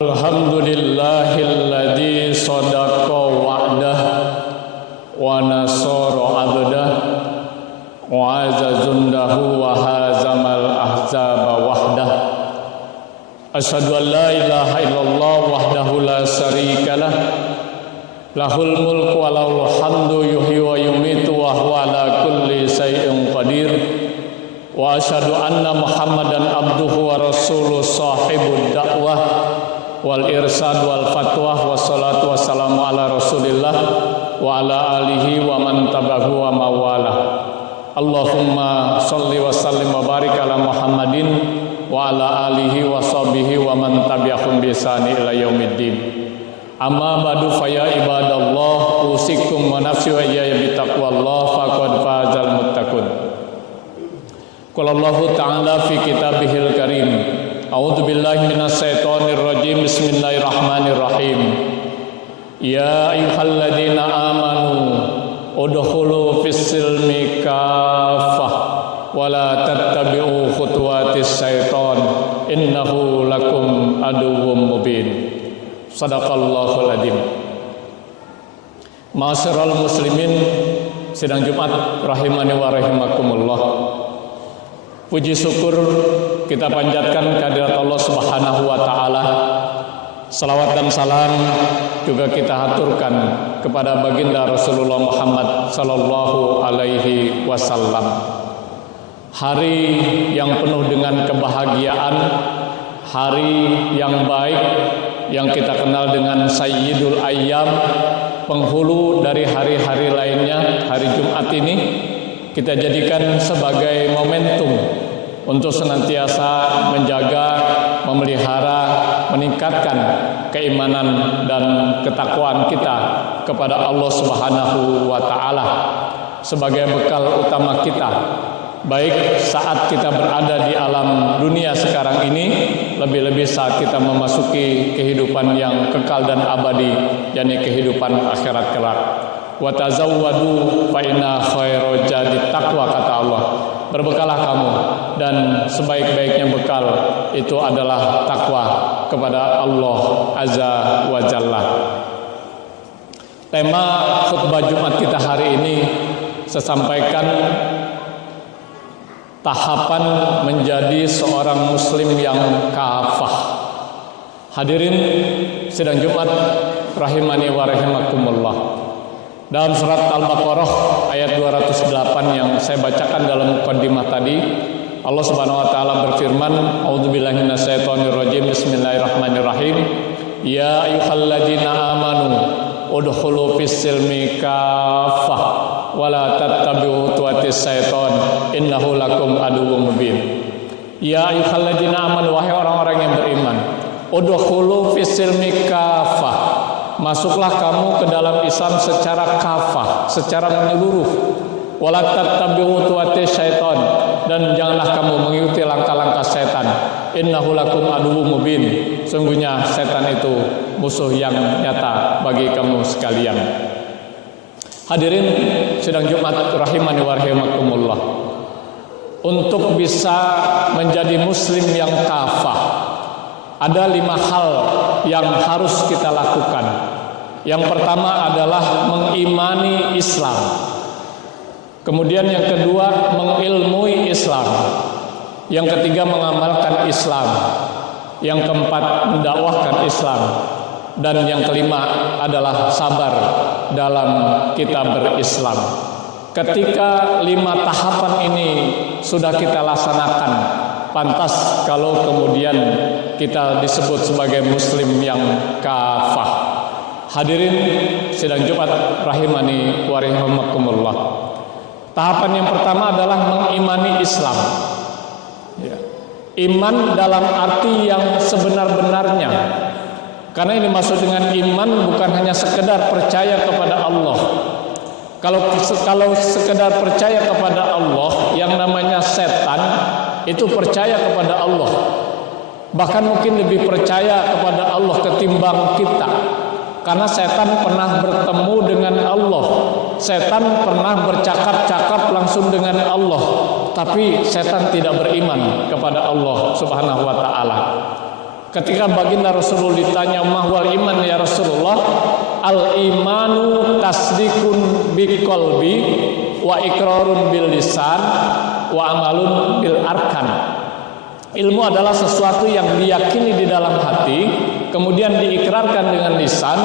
Alhamdulillahilladzi shadaqa wa'dah wa nasara 'abdah wa 'azza jundahu wa hazamal ahzaba wahdah. Asyhadu an la ilaha illallah wahdahu la syarikalah lahul mulku wa lahul hamdu yuhyi wa yumitu wa huwa ala kulli syai'in qadir. Wa asyhadu anna Muhammadan abduhu wa rasuluhu sahibud da'wah wal irsad wal fatwah wassalatu wassalamu ala rasulillah wa ala alihi wa man tabahu wa mawalah. Allahumma sholli wa sallim wa barik ala Muhammadin wa ala alihi wa sahbihi wa man tabi'ahum bi ihsani ila yaumiddin. Amma ba'du fa ya ibadallah usikum wa nafsi wa iyaya bi taqwallah faqad fazal muttaqun. Qala Allah ta'ala fi kitabihil karim. A'udzu billahi minasyaitonir rajim. Bismillahirrahmanirrahim. Ya ayyuhalladzina amanu udkhulu fis-silmi kaffah wa la tattabi'u khutuwatis syaiton innahu lakum aduwwum mubin. Shadaqallahul adzim. Ma'asyiral muslimin sidang Jumat rahimani wa rahimakumullah. Puji syukur kita panjatkan kehadirat Allah Subhanahu wa taala. Salawat dan salam juga kita haturkan kepada baginda Rasulullah Muhammad sallallahu alaihi wasallam. Hari yang penuh dengan kebahagiaan, hari yang baik yang kita kenal dengan Sayyidul Ayyam, penghulu dari hari-hari lainnya. Hari Jumat ini kita jadikan sebagai momentum untuk senantiasa menjaga, memelihara, meningkatkan keimanan dan ketakwaan kita kepada Allah Subhanahu wa taala sebagai bekal utama kita, baik saat kita berada di alam dunia sekarang ini, lebih-lebih saat kita memasuki kehidupan yang kekal dan abadi, yakni kehidupan akhirat kelak. Wa tazawwadu fa inna khairal zadi taqwa, kata Allah. Berbekalah kamu, dan sebaik-baiknya bekal itu adalah takwa kepada Allah Azza wa Jalla. Tema khutbah Jumat kita hari ini saya sampaikan tahapan menjadi seorang muslim yang kafah. Hadirin sidang Jumat rahimani wa rahimakumullah. Dalam surat Al-Baqarah ayat 208 yang saya bacakan dalam muqaddimah tadi, Allah Subhanahu wa taala berfirman, A'udzubillahi minasyaitonir rajim. Bismillahirrahmanirrahim. Ya ayyuhalladzina amanu udkhulu fis-silmi kaffah wa la tattabi'u khutuwatis syaiton innahu lakum aduwwum mubin. Ya ayyuhalladzina amanu, wahai orang-orang yang beriman, udkhulu fis-silmi kaffah, masuklah kamu ke dalam Islam secara kafah, secara menyeluruh. Wala tattabi'u khutuwatis syaiton, dan janganlah kamu mengikuti langkah-langkah setan. Innahu lakum aduwwum mubin, sungguhnya setan itu musuh yang nyata bagi kamu sekalian. Hadirin sidang Jumat rahimani wa rahimakumullah. Untuk bisa menjadi muslim yang kafah, ada 5 hal yang harus kita lakukan. Yang pertama adalah mengimani Islam. Kemudian yang kedua, mengilmui Islam. Yang ketiga, mengamalkan Islam. Yang keempat, mendakwahkan Islam. Dan yang kelima adalah sabar dalam kita berislam. Ketika 5 tahapan ini sudah kita laksanakan, pantas kalau kemudian kita disebut sebagai muslim yang kafah. Hadirin sidang Jumat rahimani wa rahimakumullah. Tahapan yang pertama adalah mengimani Islam. Ya. Iman dalam arti yang sebenar-benarnya. Karena ini maksud dengan iman bukan hanya sekedar percaya kepada Allah. Kalau sekedar percaya kepada Allah, yang namanya setan itu percaya kepada Allah. Bahkan mungkin lebih percaya kepada Allah ketimbang kita. Karena setan pernah bertemu dengan Allah. Setan pernah bercakap-cakap langsung dengan Allah. Tapi setan tidak beriman kepada Allah Subhanahu wa taala. Ketika baginda Rasulullah ditanya mahwal iman ya Rasulullah, al imanu tasdikun biqalbi wa iqrarun bil lisan wa amalun bil arkan. Ilmu adalah sesuatu yang diyakini di dalam hati, kemudian diikrarkan dengan lisan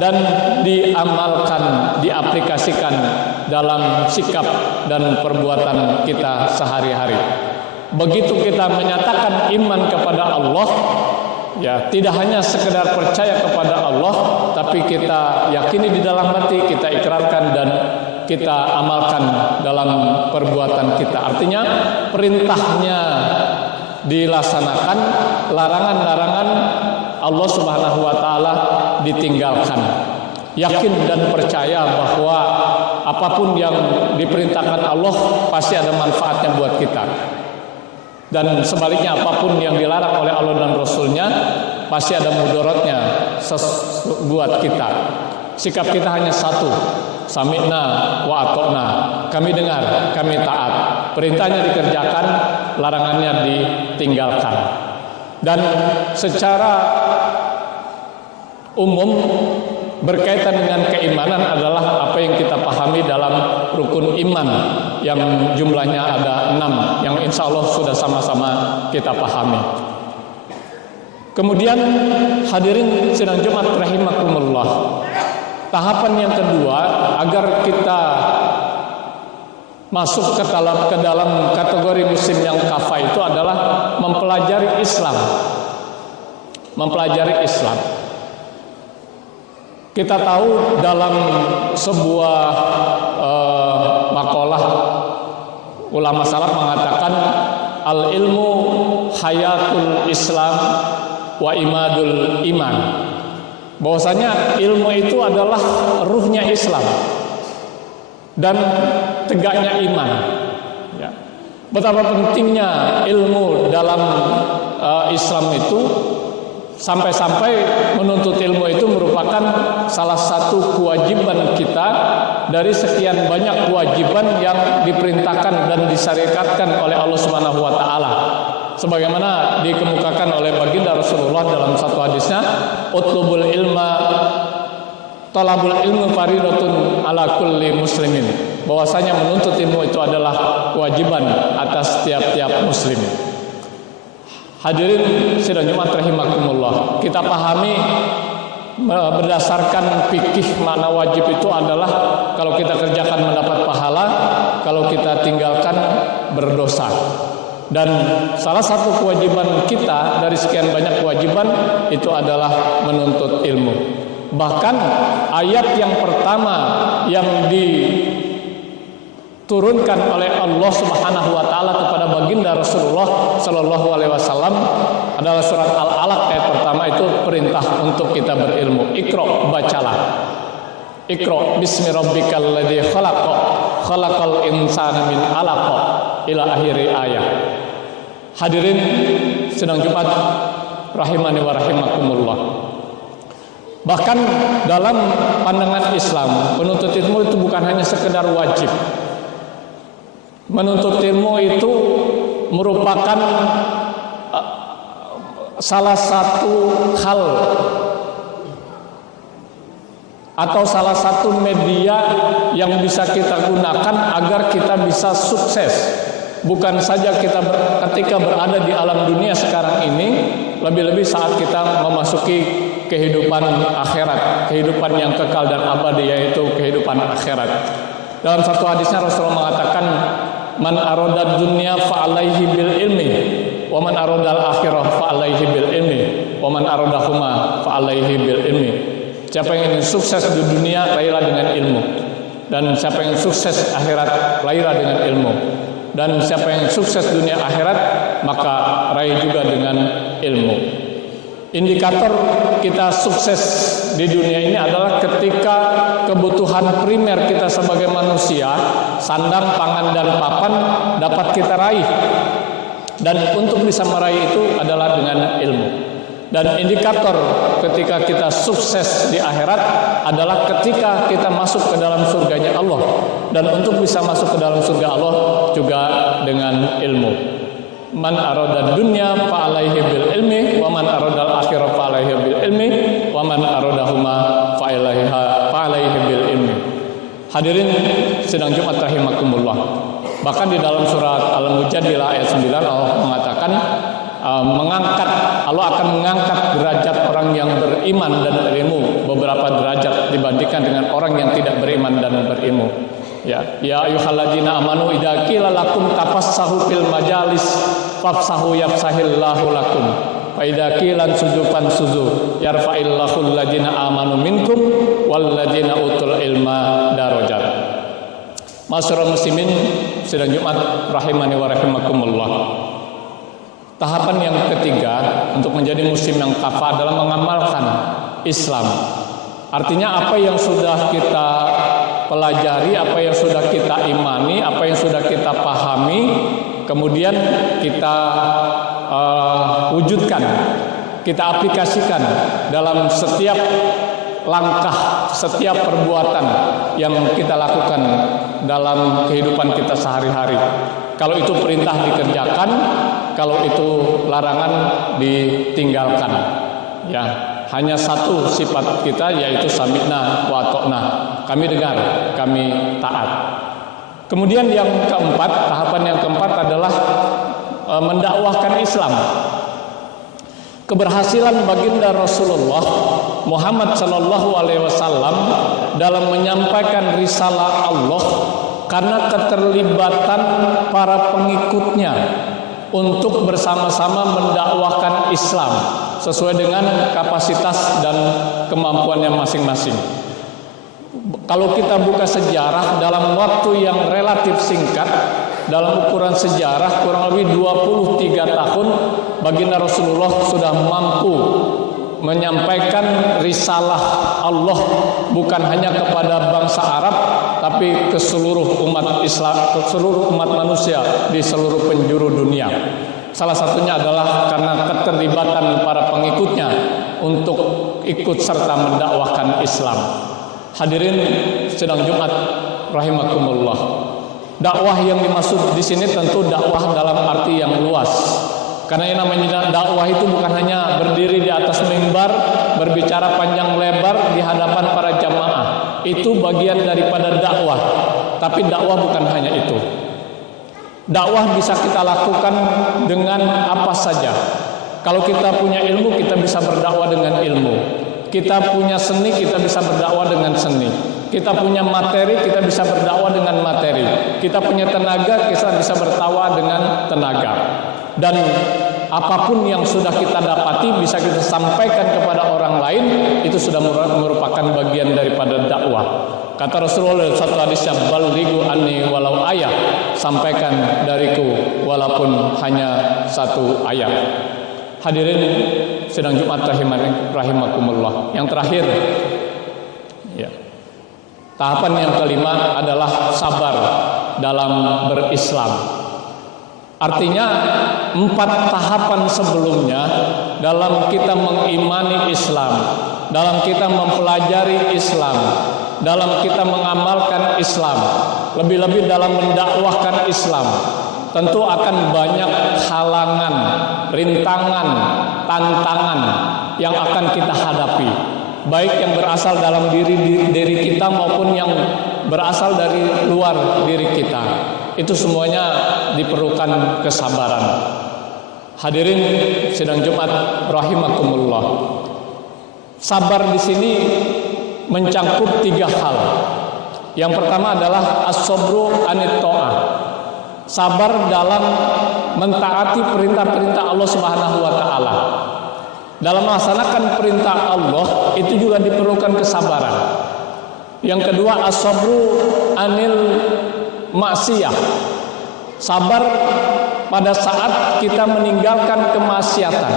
dan diamalkan, diaplikasikan dalam sikap dan perbuatan kita sehari-hari. Begitu kita menyatakan iman kepada Allah, ya tidak hanya sekedar percaya kepada Allah, tapi kita yakini di dalam hati, kita ikrarkan dan kita amalkan dalam perbuatan kita. Artinya perintahnya dilaksanakan, larangan-larangan Allah Subhanahu wa taala ditinggalkan. Yakin dan percaya bahwa apapun yang diperintahkan Allah pasti ada manfaatnya buat kita. Dan sebaliknya apapun yang dilarang oleh Allah dan Rasulnya pasti ada mudaratnya buat kita. Sikap kita hanya satu, sami'na wa ata'na. Kami dengar, kami taat. Perintahnya dikerjakan, larangannya ditinggalkan. Dan secara umum berkaitan dengan keimanan adalah apa yang kita pahami dalam rukun iman yang jumlahnya ada 6, yang insya Allah sudah sama-sama kita pahami. Kemudian hadirin sidang Jumat rahimakumullah, tahapan yang kedua agar kita masuk ke dalam kategori muslim yang kafah itu adalah mempelajari Islam. Mempelajari Islam. Kita tahu dalam sebuah makalah ulama salaf mengatakan al ilmu hayatul Islam wa imadul iman. Bahwasanya ilmu itu adalah ruhnya Islam dan tegaknya iman. Ya. Betapa pentingnya ilmu dalam Islam itu, sampai-sampai menuntut ilmu itu merupakan salah satu kewajiban kita dari sekian banyak kewajiban yang diperintahkan dan disyariatkan oleh Allah Subhanahu wa taala. Sebagaimana dikemukakan oleh baginda Rasulullah dalam satu hadisnya, utlubul ilma, talabul ilmu faridatun ala kulli muslimin. Bahwasanya menuntut ilmu itu adalah kewajiban atas tiap-tiap muslim. Hadirin sidang Jumat rahimakumullah, kita pahami berdasarkan fikih makna wajib itu adalah kalau kita kerjakan mendapat pahala, kalau kita tinggalkan berdosa. Dan salah satu kewajiban kita dari sekian banyak kewajiban itu adalah menuntut ilmu. Bahkan ayat yang pertama yang diturunkan oleh Allah Subhanahu wa taala kepada baginda Rasulullah sallallahu alaihi wasallam adalah surat Al-Alaq ayat pertama, itu perintah untuk kita berilmu. Iqra, bacalah. Iqra bismi rabbikal ladzi khalaq, khalaqal insana min 'alaq ila akhiri ayat. Hadirin sedang Jumat rahimani wa rahimakumullah. Bahkan dalam pandangan Islam, menuntut ilmu itu bukan hanya sekedar wajib. Menuntut ilmu itu merupakan salah satu hal atau salah satu media yang bisa kita gunakan agar kita bisa sukses. Bukan saja kita ketika berada di alam dunia sekarang ini, lebih-lebih saat kita memasuki kehidupan akhirat, kehidupan yang kekal dan abadi, yaitu kehidupan akhirat. Dalam satu hadisnya Rasulullah mengatakan, man aradad dunya fa alaihi bil ilmi wa man aradal akhirah fa alaihi bil ilmi wa man aradahuma fa alaihi bil ilmi. Siapa yang ingin sukses di dunia, raihlah dengan ilmu, dan siapa yang sukses akhirat, raihlah dengan ilmu, dan siapa yang sukses dunia akhirat maka raih juga dengan ilmu. Indikator kita sukses di dunia ini adalah ketika kebutuhan primer kita sebagai manusia, sandang, pangan, dan papan dapat kita raih. Dan untuk bisa meraih itu adalah dengan ilmu. Dan indikator ketika kita sukses di akhirat adalah ketika kita masuk ke dalam surganya Allah. Dan untuk bisa masuk ke dalam surga Allah juga dengan ilmu. Man arada dunya fa alaihi bil ilmi wa man arada al akhirah fa alaihi bil ilmi wa man aradahuma fa alaihi bil ilmi. Hadirin sidang Jumat rahimakumullah. Bahkan di dalam surat Al-Mujadilah ayat 9 Allah mengatakan Allah akan mengangkat derajat orang yang beriman dan berilmu beberapa derajat dibandingkan dengan orang yang tidak beriman dan berilmu. Ya ayyuhalladzina amanu idza qila lakum tafassahu fil majalis fafsahu yafsahillahu lakum wa idza qila sudu fansuzu yarfa'illahu alladzina amanu minkum walladzina utul ilma darajat. Masyarul muslimin sidang Jumat rahimani wa rahimakumullah. Tahapan yang ketiga untuk menjadi muslim yang kafah adalah mengamalkan Islam. Artinya apa yang sudah kita pelajari, apa yang sudah kita imani, apa yang sudah kita pahami, kemudian kita wujudkan, kita aplikasikan dalam setiap langkah, setiap perbuatan yang kita lakukan dalam kehidupan kita sehari-hari. Kalau itu perintah dikerjakan, kalau itu larangan ditinggalkan. Ya, hanya satu sifat kita yaitu sami'na wa ata'na. Kami dengar, kami taat. Kemudian yang keempat, tahapan yang keempat adalah mendakwahkan Islam. Keberhasilan baginda Rasulullah Muhammad sallallahu alaihi wasallam dalam menyampaikan risalah Allah karena keterlibatan para pengikutnya untuk bersama-sama mendakwahkan Islam sesuai dengan kapasitas dan kemampuannya masing-masing. Kalau kita buka sejarah dalam waktu yang relatif singkat, dalam ukuran sejarah kurang lebih 23 tahun, baginda Rasulullah sudah mampu menyampaikan risalah Allah bukan hanya kepada bangsa Arab tapi ke seluruh umat Islam, ke seluruh umat manusia di seluruh penjuru dunia. Salah satunya adalah karena keterlibatan para pengikutnya untuk ikut serta mendakwahkan Islam. Hadirin sidang Jumat rahimakumullah. Dakwah yang dimaksud di sini tentu dakwah dalam arti yang luas. Karena yang namanya dakwah itu bukan hanya berdiri di atas mimbar, berbicara panjang lebar di hadapan para jamaah. Itu bagian daripada dakwah. Tapi dakwah bukan hanya itu. Dakwah bisa kita lakukan dengan apa saja. Kalau kita punya ilmu, kita bisa berdakwah dengan ilmu. Kita punya seni, kita bisa berdakwah dengan seni. Kita punya materi, kita bisa berdakwah dengan materi. Kita punya tenaga, kita bisa berdakwah dengan tenaga. Dan apapun yang sudah kita dapati bisa kita sampaikan kepada orang lain, itu sudah merupakan bagian daripada dakwah. Kata Rasulullah dalam satu hadisnya, balighu anni walau ayat, sampaikan dariku walaupun hanya satu ayat. Hadirin sidang Jumat rahimakumullah. Yang terakhir, ya, tahapan yang kelima adalah sabar dalam berislam. Artinya 4 tahapan sebelumnya dalam kita mengimani Islam, dalam kita mempelajari Islam, dalam kita mengamalkan Islam, lebih-lebih dalam mendakwahkan Islam, tentu akan banyak halangan, rintangan, tantangan yang akan kita hadapi, baik yang berasal dalam diri kita maupun yang berasal dari luar diri kita. Itu semuanya diperlukan kesabaran. Hadirin sidang Jumat rahimakumullah. Sabar di sini mencakup 3 hal. Yang pertama adalah as-sabru anit ta'ah. Sabar dalam mentaati perintah-perintah Allah Subhanahu wa taala. Dalam melaksanakan perintah Allah itu juga diperlukan kesabaran. Yang kedua as-sabru anil maksiyah. Sabar pada saat kita meninggalkan kemaksiatan.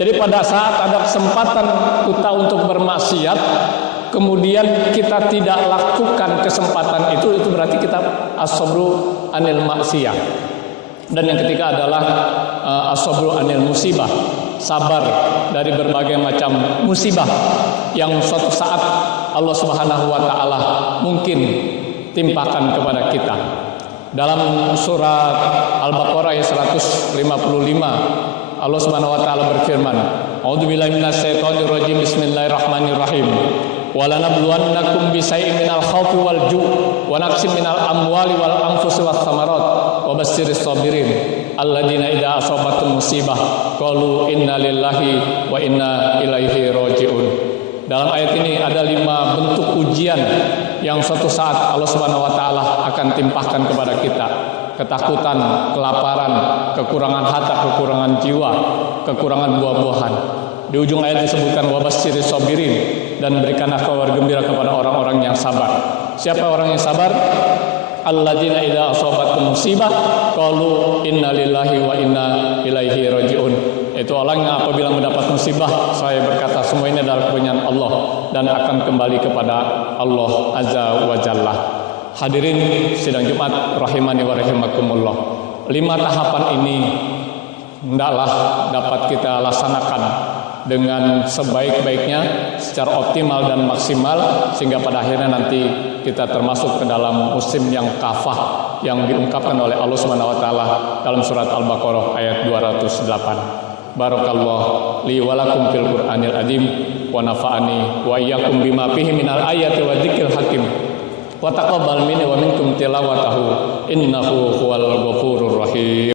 Jadi pada saat ada kesempatan kita untuk bermaksiat, kemudian kita tidak lakukan kesempatan itu berarti kita as-sabru anil maksiyah. Dan yang ketiga adalah as-sabru anil musibah. Sabar dari berbagai macam musibah yang suatu saat Allah Subhanahu wa taala mungkin timpakan kepada kita. Dalam surat Al-Baqarah ayat 155 Allah Subhanahu wa taala berfirman, A'udzubillahi minasyaitonir rajim. Bismillahirrahmanirrahim. Walanabluwannakum bisay'in minal khaufi wal ju' wa naqsin minal amwali wal anfusi wath thamarat wa basyyiris sabirin alladzina idza asabatum musibah qalu inna lillahi wa inna ilaihi raji'un. Dalam ayat ini ada 5 bentuk ujian yang suatu saat Allah Subhanahu wa taala akan timpahkan kepada kita. Ketakutan, kelaparan, kekurangan harta, kekurangan jiwa, kekurangan buah-buahan. Di ujung ayat disebutkan wabasyiris sabirin, dan berikanlah kabar gembira kepada orang-orang yang sabar. Siapa orang yang sabar? Alladzina idza asabatum musibah qalu inna lillahi wa inna ilaihi raji'un. Itu orang yang apabila mendapat musibah saya berkata semua ini adalah kepunyaan Allah dan akan kembali kepada Allah Azza wa Jalla. Hadirin sidang Jumat rahimani wa rahimakumullah. 5 tahapan ini hendaklah dapat kita laksanakan dengan sebaik-baiknya, secara optimal dan maksimal, sehingga pada akhirnya nanti kita termasuk ke dalam musim yang kafah yang diungkapkan oleh Allah Subhanahu wa taala dalam surat Al-Baqarah ayat 208. Barakallahu li wa lakum fil Qur'anil azim wa nafa'ani wa iyyakum bima fihi minal ayati wa dzikril hakim. Wa taqabbal minni wa minkum tilawatahu innahu huwal ghafurur rahim.